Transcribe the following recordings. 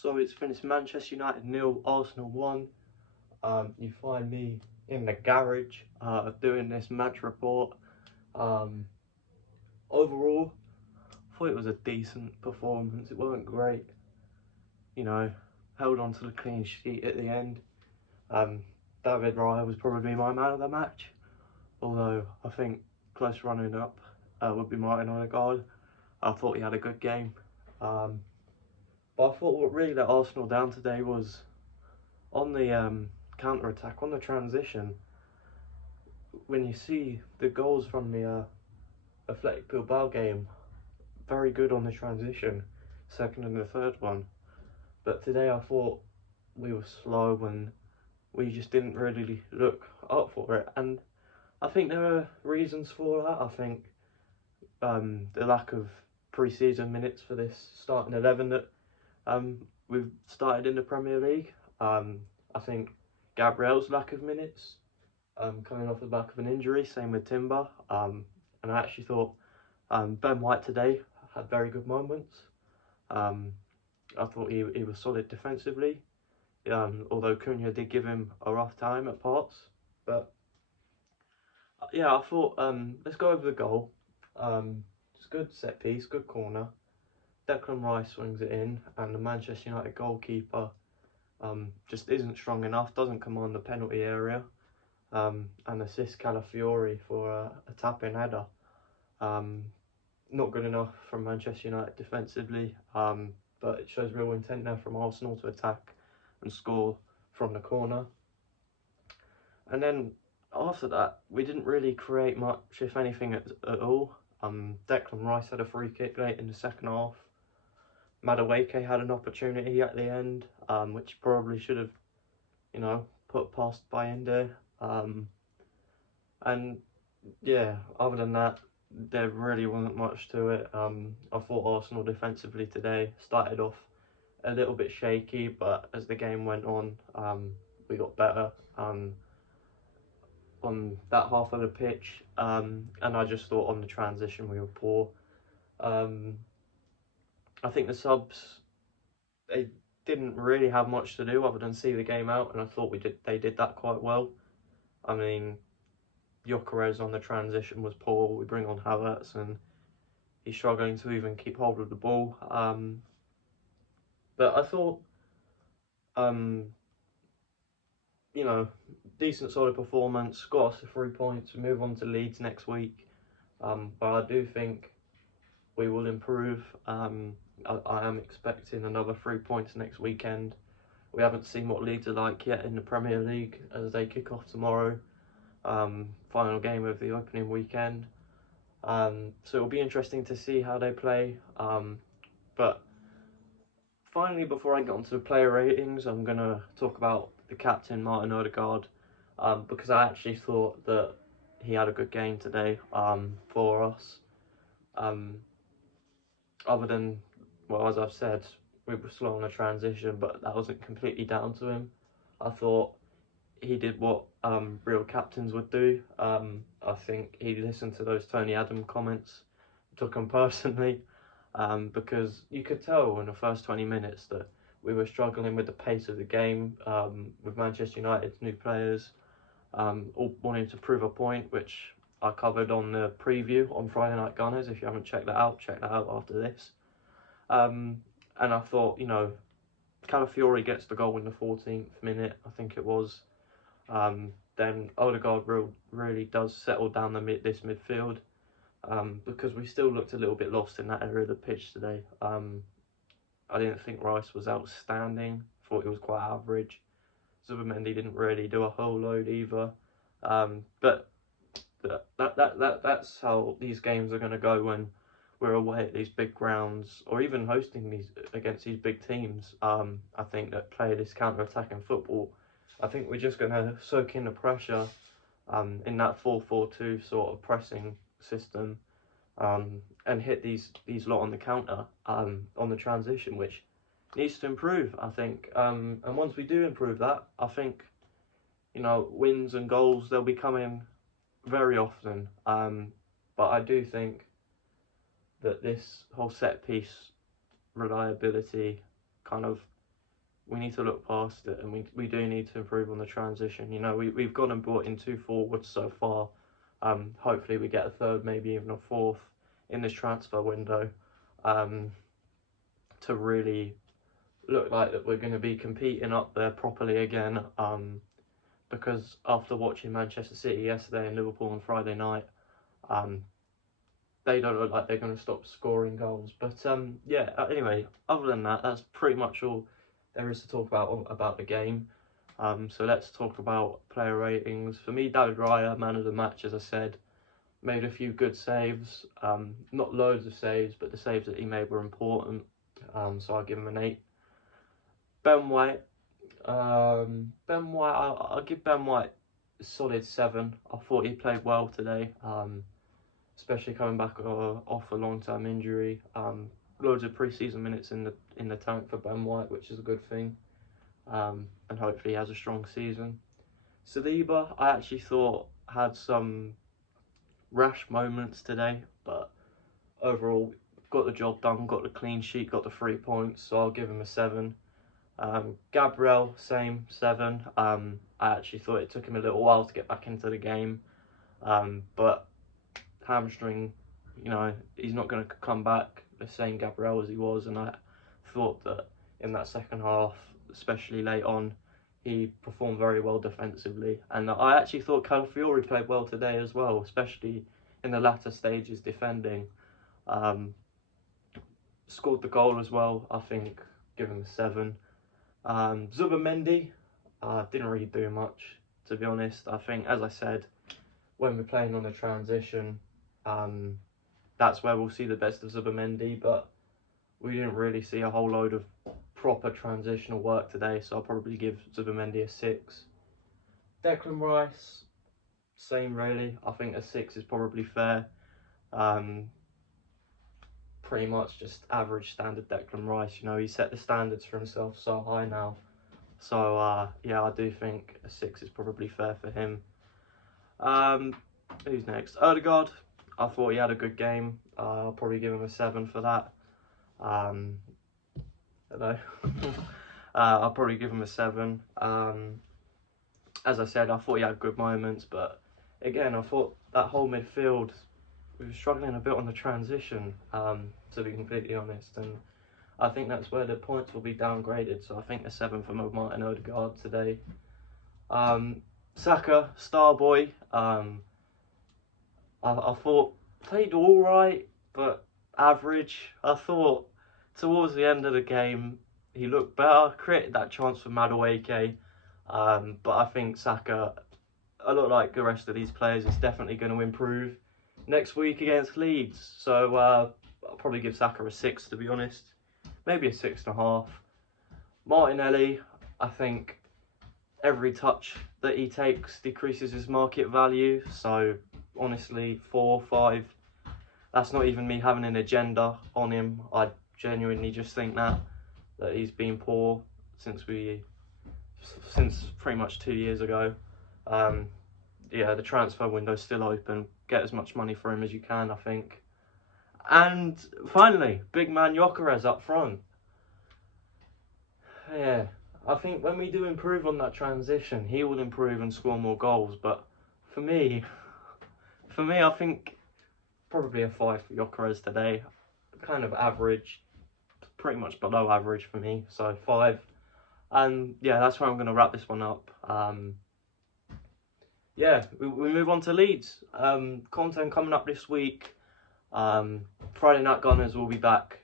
So it's finished Manchester United 0, Arsenal 1. You find me in the garage doing this match report. Overall, I thought it was a decent performance. It wasn't great, you know, held on to the clean sheet at the end. David Raya was probably my man of the match, although I think close running up would be Martin Odegaard. I thought he had a good game. But I thought what really let Arsenal down today was on the counter-attack, on the transition. When you see the goals from the Athletic Bilbao game, very good on the transition, second and the third one. But today I thought we were slow and we just didn't really look up for it. And I think there are reasons for that. I think the lack of pre-season minutes for this starting 11 that we've started in the Premier League. I think Gabriel's lack of minutes coming off the back of an injury, same with Timber. And I actually thought Ben White today had very good moments. I thought he was solid defensively, although Cunha did give him a rough time at parts. But yeah, I thought let's go over the goal. It's a good set piece, good corner. Declan Rice swings it in, and the Manchester United goalkeeper just isn't strong enough, doesn't command the penalty area, and assists Calafiori for a tap-in header. Not good enough from Manchester United defensively, but it shows real intent there from Arsenal to attack and score from the corner. And then after that, we didn't really create much, if anything, at all. Declan Rice had a free kick late in the second half. Madueke had an opportunity at the end, which probably should have, put past Bayende. And yeah, other than that, there really wasn't much to it. I thought Arsenal defensively today started off a little bit shaky, but as the game went on, we got better on that half of the pitch. And I just thought on the transition we were poor. I think the subs, they didn't really have much to do other than see the game out, and I thought they did that quite well. I mean, Gyökeres on the transition was poor. We bring on Havertz and he's struggling to even keep hold of the ball. But I thought, decent solid performance, got us the 3 points, we move on to Leeds next week. But I do think we will improve. I am expecting another 3 points next weekend. We haven't seen what Leeds are like yet in the Premier League as they kick off tomorrow. Final game of the opening weekend. So it'll be interesting to see how they play. But finally, before I get onto the player ratings, I'm going to talk about the captain, Martin Odegaard, because I actually thought that he had a good game today for us. Other than, well, as I've said, we were slow on the transition, but that wasn't completely down to him. I thought he did what real captains would do. I think he listened to those Tony Adam comments, took them personally, because you could tell in the first 20 minutes that we were struggling with the pace of the game, with Manchester United's new players, all wanting to prove a point, which I covered on the preview on Friday Night Gunners. If you haven't checked that out after this. And I thought, Calafiori gets the goal in the 14th minute, I think it was. Then Odegaard really does settle down this midfield, because we still looked a little bit lost in that area of the pitch today. I didn't think Rice was outstanding, thought he was quite average. Zubimendi didn't really do a whole load either. But that's how these games are going to go when we're away at these big grounds, or even hosting these against these big teams. I think that play this counter-attacking football, I think we're just going to soak in the pressure in that 4-4-2 sort of pressing system, and hit these lot on the counter, on the transition, which needs to improve, I think. And once we do improve that, I think, wins and goals, they'll be coming very often. But I do think that this whole set piece reliability kind of we need to look past it, and we do need to improve on the transition. You know, we've gone and brought in 2 forwards so far. Hopefully we get a third, maybe even a fourth in this transfer window, to really look like that we're going to be competing up there properly again. Because after watching Manchester City yesterday and Liverpool on Friday night, they don't look like they're going to stop scoring goals. But yeah, anyway, other than that, that's pretty much all there is to talk about the game. So let's talk about player ratings. For me, David Raya, man of the match, as I said, made a few good saves. Not loads of saves, but the saves that he made were important. So I'll give him an 8. Ben White. I'll give Ben White a solid 7. I thought he played well today, especially coming back off a long-term injury. Loads of pre-season minutes in the tank for Ben White, which is a good thing, and hopefully he has a strong season. Saliba, I actually thought had some rash moments today, but overall got the job done, got the clean sheet, got the 3 points, so I'll give him a 7. Gabriel, same, 7. I actually thought it took him a little while to get back into the game, but hamstring, you know, he's not going to come back the same Gabriel as he was, and I thought that in that second half, especially late on, he performed very well defensively, and I actually thought Calafiori played well today as well, especially in the latter stages defending. Scored the goal as well, I think, give him a 7. Zubimendi didn't really do much, to be honest. I think, as I said, when we're playing on the transition, that's where we'll see the best of Zubimendi, but we didn't really see a whole load of proper transitional work today, so I'll probably give Zubimendi a 6. Declan Rice, same really. I think a 6 is probably fair. Pretty much just average standard Declan Rice. You know, he set the standards for himself so high now. So yeah, I do think a 6 is probably fair for him. Who's next? Odegaard. I thought he had a good game. I'll probably give him a 7 for that. I don't know. I'll probably give him a 7. As I said, I thought he had good moments, but again, I thought that whole midfield, we were struggling a bit on the transition, to be completely honest, and I think that's where the points will be downgraded. So I think a 7 for Martin Odegaard today. Saka, star boy. I thought played all right, but average. I thought towards the end of the game he looked better, created that chance for Madueke, but I think Saka, a lot like the rest of these players, is definitely going to improve next week against Leeds. So I'll probably give Saka a 6, to be honest, maybe a 6.5. Martinelli, I think every touch that he takes decreases his market value, so honestly 4, 5. That's not even me having an agenda on him. I genuinely just think that he's been poor since pretty much 2 years ago. Yeah, the transfer window's still open. Get as much money for him as you can, I think. And finally, big man Gyökeres up front. Yeah, I think when we do improve on that transition, he will improve and score more goals. But for me, I think probably a 5 for Gyökeres today. Kind of average, pretty much below average for me. So 5. And yeah, that's where I'm going to wrap this one up. Yeah, we move on to Leeds. Content coming up this week. Friday Night Gunners will be back.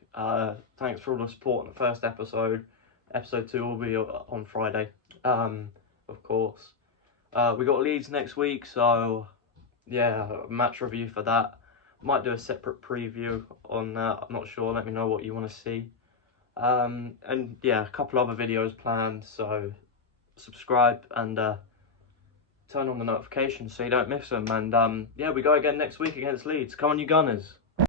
Thanks for all the support on the first episode. Episode 2 will be on Friday, of course. We got Leeds next week, so yeah, match review for that. Might do a separate preview on that. I'm not sure. Let me know what you want to see. And yeah, a couple other videos planned, so subscribe and turn on the notifications so you don't miss them. And yeah, we go again next week against Leeds. Come on, you Gunners.